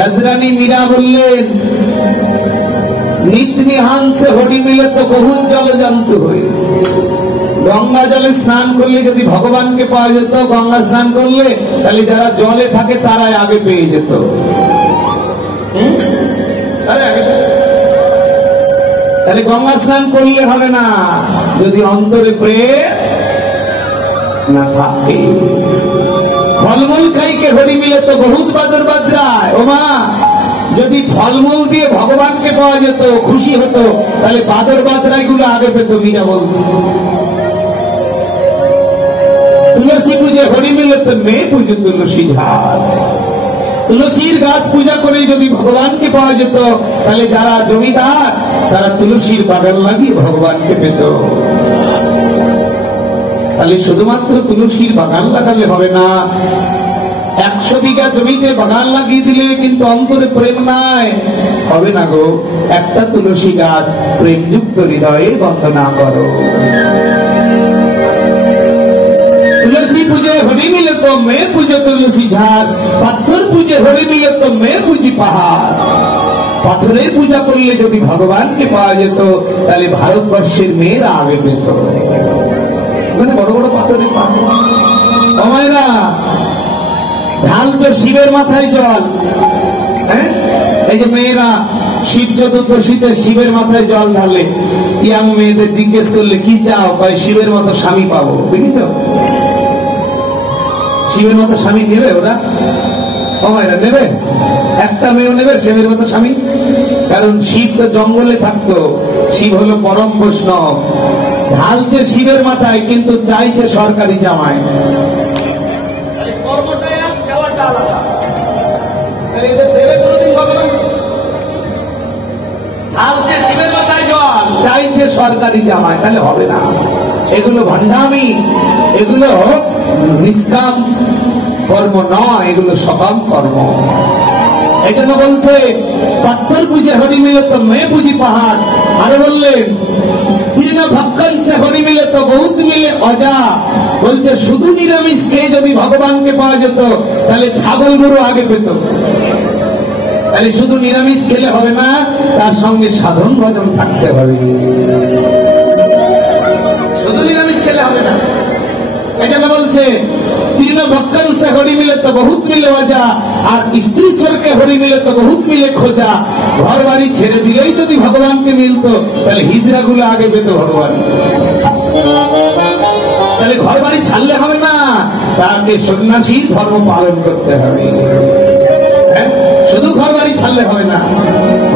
রাজরানী মীরা বললেন, নিত নিহান সে হরি মিলে তো বহুত জলজন্ত হয়ে। গঙ্গা জলে স্নান করলে যদি ভগবানকে পাওয়া যেত, গঙ্গা স্নান করলে তাহলে যারা জলে থাকে তারাই আগে পেয়ে যেত। তাহলে গঙ্গা স্নান করলে হবে না যদি অন্তরে প্রেম না থাকে। ফলমূল খাইকে হরি মিলে তো বহুত বাদর বাজরায়। ও মা, যদি ফলমূল দিয়ে ভগবানকে পাওয়া যেত, খুশি হতো, তাহলে বাদর বাজরাই গুলো আগে পেত। মীরা বলছে তুলসী পূজে হরি মিলে তো মেয়ে পুজো তুলসী ঝাড়। তুলসীর গাছ পূজা করে যদি ভগবানকে পাওয়া যেত, তাহলে যারা জমিদার তারা তুলসীর বাগান লাগিয়ে ভগবানকে পেত। তাহলে শুধুমাত্র তুলসীর বাগান লাগালে হবে না। 100 বিঘা জমিতে বাগান লাগিয়ে দিলে কিন্তু অন্তরে প্রেম নাই, হবে না গো। একটা তুলসী গাছ প্রেমযুক্ত হৃদয়ে বন্দনা করো। তুলসী पूजे हरि मिले तो मैं पूजे तुलसी झाड़, पाथर पूजे हरि मिले तो मैं पूजी पहाड़। পাথরের পূজা করলে যদি ভগবানকে পাওয়া যেত, তাহলে ভারতবর্ষের মেয়েরা আগে পেত। মানে বড় বড় পাথরের পাথরেরা ঢালছ শিবের মাথায় জল। হ্যাঁ, এই যে মেয়েরা শিব চতুর্দশীতে শিবের মাথায় জল ঢালে, ইয়াং মেয়েদের জিজ্ঞেস করলে কি চাও, কয় শিবের মতো স্বামী পাবো। বুঝেছ, শিবের মতো স্বামী নেবে ওরা, ওরা নেবে, একটা মেয়েও নেবে শিবের মতো স্বামী। কারণ শিব তো জঙ্গলে থাকতো, শিব হলো পরম বৈষ্ণব। ঢালছে শিবের মাথায় কিন্তু চাইছে সরকারি জামাই। ঢালছে শিবের মাথায় জল, চাইছে সরকারি জামাই, তাহলে হবে না। এগুলো ভণ্ডামি, এগুলো নিষ্কাম কর্ম নয়, এগুলো সকাম কর্ম। এই জন্য বলছে পাথর পুজে হরি মিলে তো মেয়ে পুজি পাহাড়। আরে বললেন তৃণ ভক্ষণ সে হরি মিলে তো বহুত মিলে অজা। বলছে শুধু নিরামিষ খেয়ে যদি ভগবানকে পাওয়া যেত, তাহলে ছাগল গরু আগে পেত। তাহলে শুধু নিরামিষ খেলে হবে না, তার সঙ্গে সাধন ভজন থাকতে হবে। শুধু নিরামিষ খেলে হবে না। এটা বলছে তৃণ ভক্ষণ সে হরি মিলে তো বহুত মিলে অজা, আর স্ত্রী চোরকে হরি মিলে তো বহুত মিলে খোঁজা। ঘর বাড়ি ছেড়ে দিলেই যদি ভগবানকে মিলতো, তাহলে হিজড়া গুলো আগে পেত ভগবান। তাহলে ঘর বাড়ি ছাড়লে হবে না, তাকে সন্ন্যাসীর ধর্ম পালন করতে হবে। শুধু ঘর বাড়ি ছাড়লে হবে না,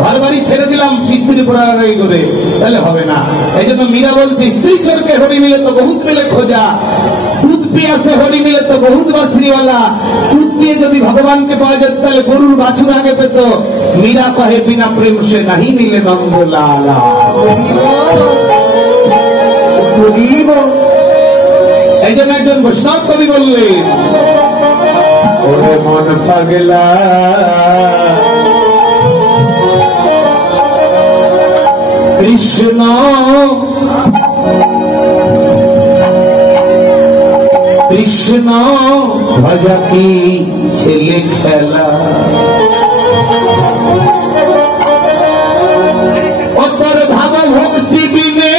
ঘর বাড়ি ছেড়ে দিলাম স্ত্রী পড়াই করে, তাহলে হবে না। এই জন্য মীরা বলছে স্ত্রী চোরকে হরি মিলে তো বহুত মিলে খোঁজা, দুধ পিয়াসে হরি মিলে তো বহুত বাছরিওয়ালা। দুধ দিয়ে যদি ভগবানকে পাওয়া যেত, তাহলে গরুর বাছুর আগে পেত। মীরা কহে বিনা প্রেম সে নাহি মিলে নন্দ লালা। এই জন্য একজন বৈষ্ণব কবি বললেন, ওরে মন পাগলা কৃষ্ণ কৃষ্ণ ভজা কি ছেলে খেলা। অপর ভাব ভক্তি বিনে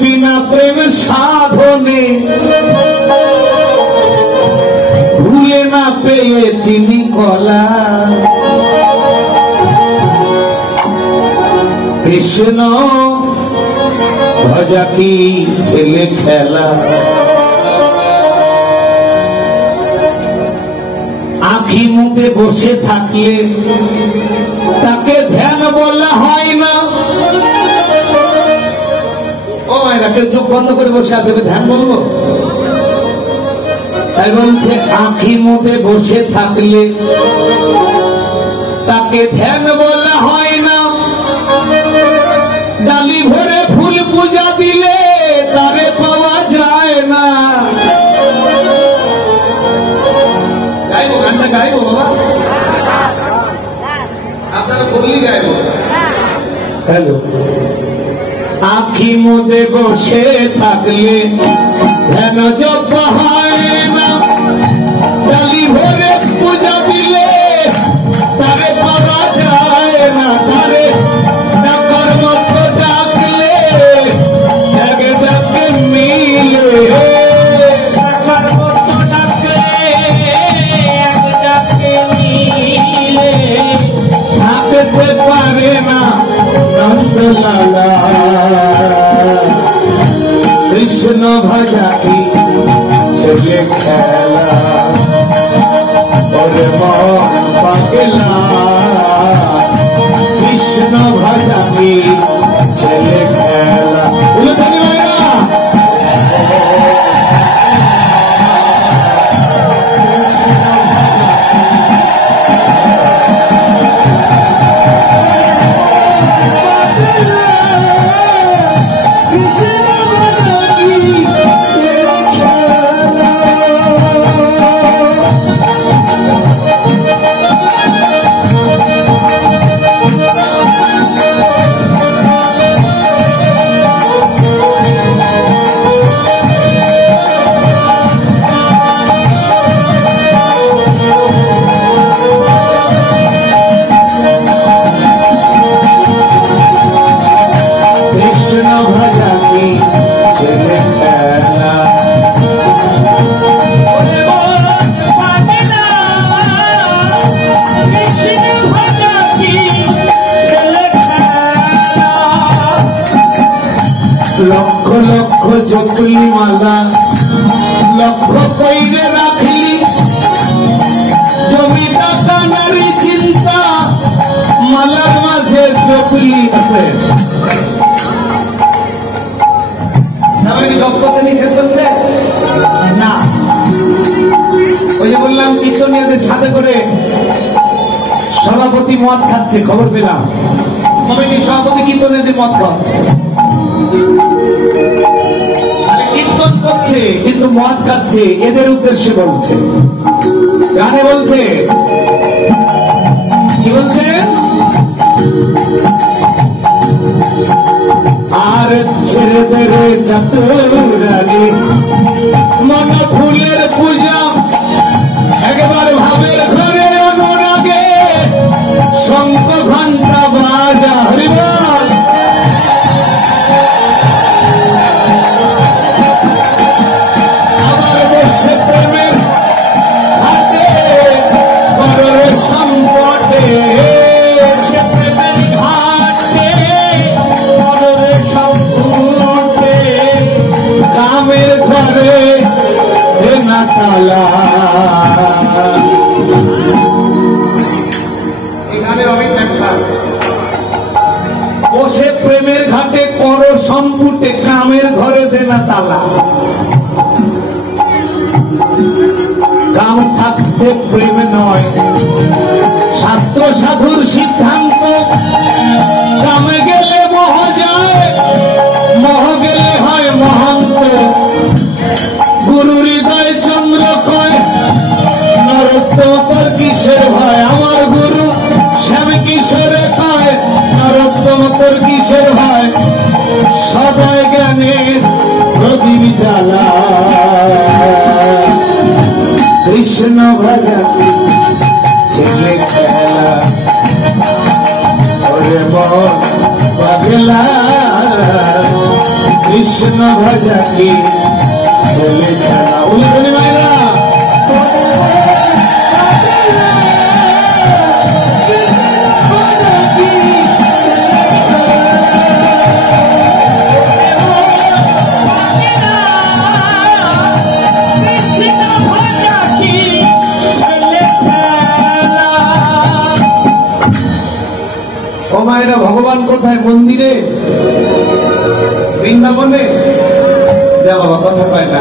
বিনা প্রেম সাধনে, ভুলে না পেয়ে চিনি কলা। কৃষ্ণ ভজা কি ছেলে খেলা। আঁখি মুদে বসে থাকলে তাকে ধ্যান বলা হয় না। ও মায়েরা, কেউ চোখ বন্ধ করে বসে আছে, ধ্যান বলবো? তাই বলছে আঁখি মুদে বসে থাকলে তাকে ধ্যান বলা হয় না। ডালি ভরে ফুল পূজা দিলে তারে পাওয়া যায় না। গাইবো, গানটা গাইবো বাবা, আপনারা বললি গাইবো। হ্যালো, আঁখি মুদে বসে থাকলে ধ্যান জপ হয় না। ডালি ভরে পূজা দিলে তারে লালা কৃষ্ণ ভজা কি ছেলে খেলা ওরে মন পাগলা কৃষ্ণ ভজা কি ছেলে খেলা লক্ষ লক্ষ জপলি মালা লক্ষ কইরে রাখলি জমি টাকা নারী চিন্তা মালার মাঝে জপলি আছে জপ করতে নিষেধ করছে না। ওই যে বললাম কীর্তনীয়দের সাথে করে সভাপতি মদ খাচ্ছে, খবর পেলাম কমিটির সভাপতি কীর্তনীয়দের মদ খাওয়াচ্ছে, কীর্তন করছে কিন্তু মদ খাচ্ছে, এদের উদ্দেশ্যে বলছে, গানে বলছে, কি বলছে? আর ছেড়ে দেবে চাতুরানি মন ফুলের পূজা একবার ভাবের ঘরে অনুরাগে শঙ্খ ঘন্টা বাজা হরিবল আবার বসে প্রেমের হাতে কররে সম্পটে প্রেমের ঘাটে কররে সম্পটে কামের ঘরে না তালা। বসে প্রেমের ঘাটে কর সম্পুটে কামের ঘরে দেনা তালা। কাম থাকতে প্রেম নয় শাস্ত্র সাধুর সিদ্ধান্ত, কামে গেলে মোহ যায় মোহ গেলে হয় মহান্ত। গুরু হৃদয় চন্দ্র কয় নরোত্তম কিসের ভয়, আমার গুরু শ্যাম কিশোরে কয় নরোত্তম তোর কিসের ভয়, সদয় জ্ঞানের প্রদীপ জ্বালা। কৃষ্ণ ভজা ছেলে খেলা ওরে মন পাগলা কৃষ্ণ ভজা কি ছেলে খেলা। উল্লেখ মায়েরা মায়েরা ভগবান কোথায়? মন্দিরে, বৃন্দাবনে? যা বাবা কথা পায় না।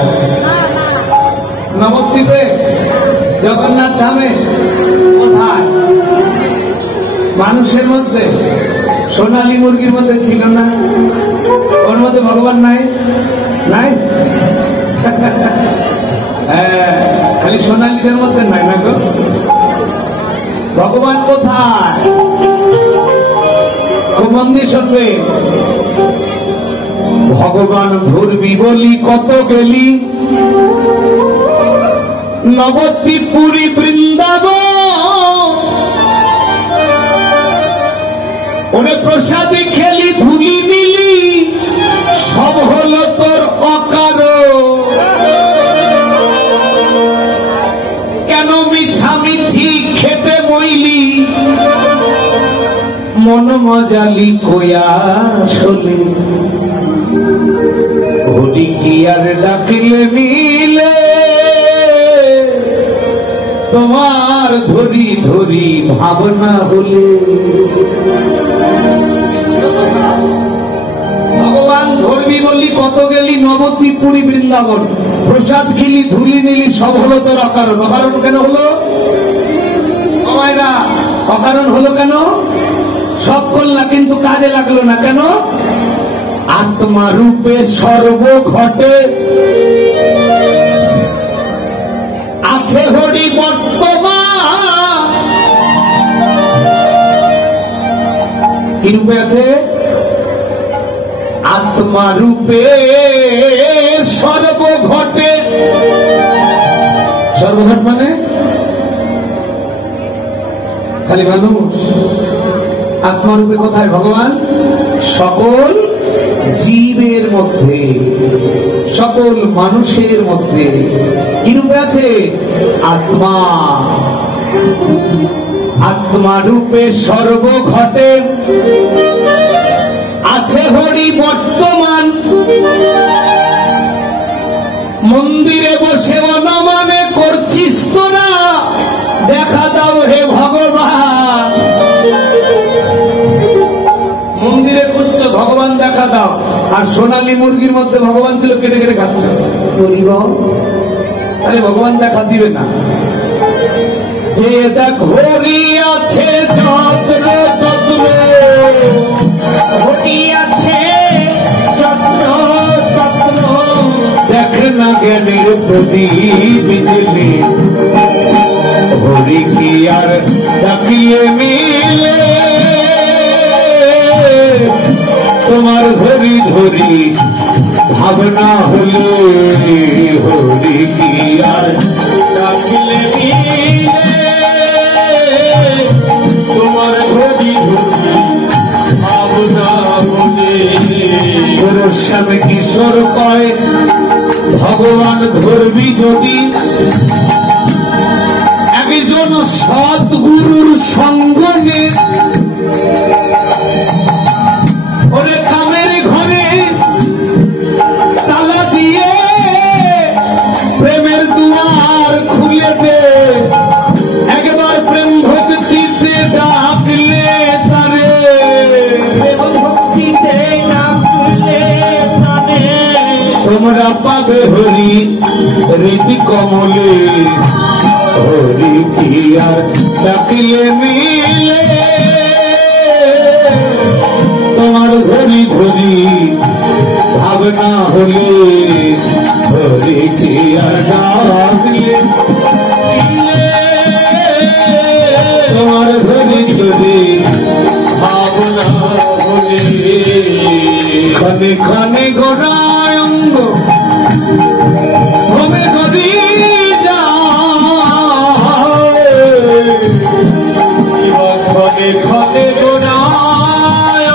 নবদ্বীপে, জগন্নাথ ধামে? কোথায়? মানুষের মধ্যে, সোনালী মুরগির মধ্যে ছিল না? ওর মধ্যে ভগবান নাই? নাই? হ্যাঁ, খালি সোনালীদের মধ্যে নাই না গো। ভগবান কোথায়? মন্দির শুনবে, ভগবান ধরবি বলি কত গেলি নবদ্বীপ পুরী বৃন্দাবন, ওরে প্রসাদে খেলি ধুলি মিলি সব হলো তোর অকারো। কেন মিছামিছি খেপে মইলি মন মজালি কয়া শোলে, হরি কি আর ডাকিলে মিলে, তোমার ধরি ধরি ভাবনা হলে। ভগবান ধরবি বলি কত গেলি নবদ্বীপ পুরী বৃন্দাবন, প্রসাদ খেলি ধুলি নিলি সব হলো তোর অকারণ। অকারণ কেন হলো? অকারণ হলো কেন? সব করলা কিন্তু কাজে লাগলো না কেন? আত্মা রূপে সর্ব ঘটে, আছে হরি বর্তমান। কি রূপে আছে? আত্মা রূপে সর্ব ঘটে। সর্বঘট মানে খালি মানুষ। আত্মারূপে কোথায় ভগবান? সকল জীবের মধ্যে, সকল মানুষের মধ্যে। কি রূপে আছে? আত্মা। আত্মা রূপে সর্ব ঘটে, আছে হরি বর্তমান। মন্দিরে বসে অনুমানে করছিস তোরা, দেখা দাও হে ভগবান। মন্দিরে খুঁজছো ভগবান দেখা দাও, আর সোনালী মুরগির মধ্যে ভগবান ছিল কেটে কেটে খাচ্ছে। আরে ভগবান দেখা দিবে না। যে দেখ হরি আছে যত্র তত্র, হরি আছে যত্র তত্র, দেখ না জ্ঞানের প্রদীপ জ্বলে, হরি কি আর ডাকিয়ে মিলে, তোমার ধরি ধরি ভাবনা হলে, হরি কি আর ডাকিলে মিলে, তোমার ধরি ধরি ভাবনা হলে। গোস্বামী কিশোর কয় ভগবান ধরবি যদি একজন সৎগুরুর সঙ্গ নে, ওরে কামের ঘরে তালা দিয়ে প্রেমের দুয়ার খুলে দে, একবার প্রেম ভক্তিতে ডাকলে তারে, প্রেম ভক্তিতে ডাকলে তারে, তোমরা পাবে হরি রীতি কমলে, হরি কি আর ডাকিলে মিলে, তোমার ধরি ধরি ভাবনা হলে, হরি কি আর ডাকিলে মিলে, তোমার ধরি ধরি ভাবনা হলে। ক্ষণে ক্ষণে গোড়ায় অঙ্গ ভবে গদি খনে খনে গোড়ায়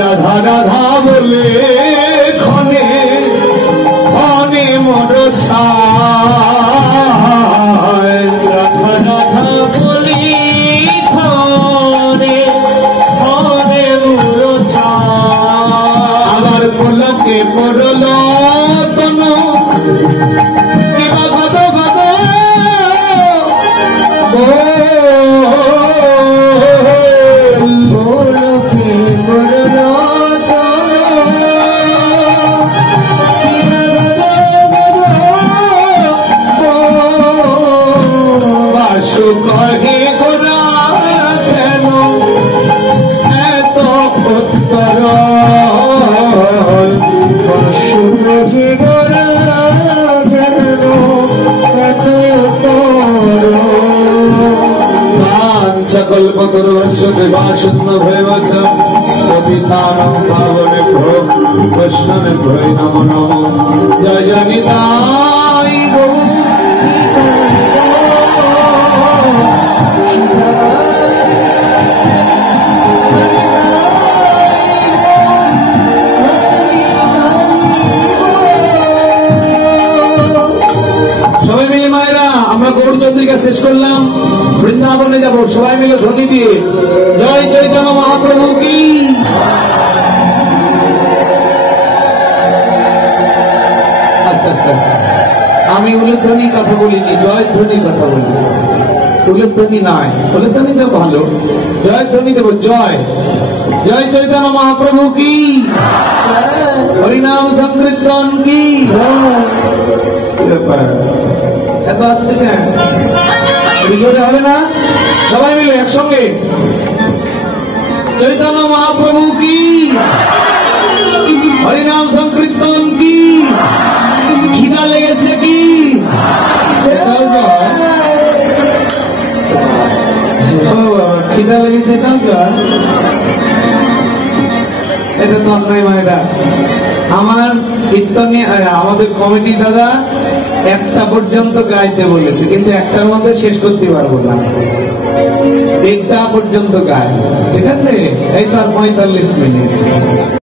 রাধা রাধা বলে, খনে খনে মন ছায়, রাধা রাধা বলি খনে খনে মন ছায়। আবার পলকে পড়ল তন কিবা গদ গদ, পলকে পড়ল তন কিবা গদ গদ, বাসু কহে গোরা কেন এত উত্তর, বাসু কহে গোরা কেন এত উত্তর। কল্পতরুর্ষতে বাসন্ন ভৈবচ পতিতানাং পাবনেভ্যো বৈষ্ণবেভ্যো নমো নমো। জয় জয় নিতাই গৌর। সবাই মিলে মায়েরা আমরা ভূমিকা শেষ করলাম, বৃন্দাবনে যাব, সবাই মিলে ধ্বনি দিয়ে জয় চৈতন্য মহাপ্রভু কি। আস্তে আস্তে আস্তে, আমি উলুধ্বনি কথা বলিনি, জয়ধ্বনির কথা বলেছি। উলুধ্বনি নয়, উলুধ্বনি তো ভালো, জয়ধ্বনি দেব। জয় জয় চৈতন্য মহাপ্রভু কি, হরিনাম সংকীর্তন কি। ব্যাপার এত আসতে কেন, জোরে হবে না? সবাই মিলে একসঙ্গে চৈতন্য মহাপ্রভু কি, হরিনাম সংকীর্তন কি। খিদা লেগেছে কি? খিদা লেগেছে না? এটা তো অন্যায় মায়েরা। আমার কীর্তনে আমাদের কমিটি দাদা 1টা পর্যন্ত গাইতে বলেছে, কিন্তু 1টার মধ্যে শেষ করতে পারবো না। 1টা পর্যন্ত গায়, ঠিক আছে? এই তো আর 45 মিনিট।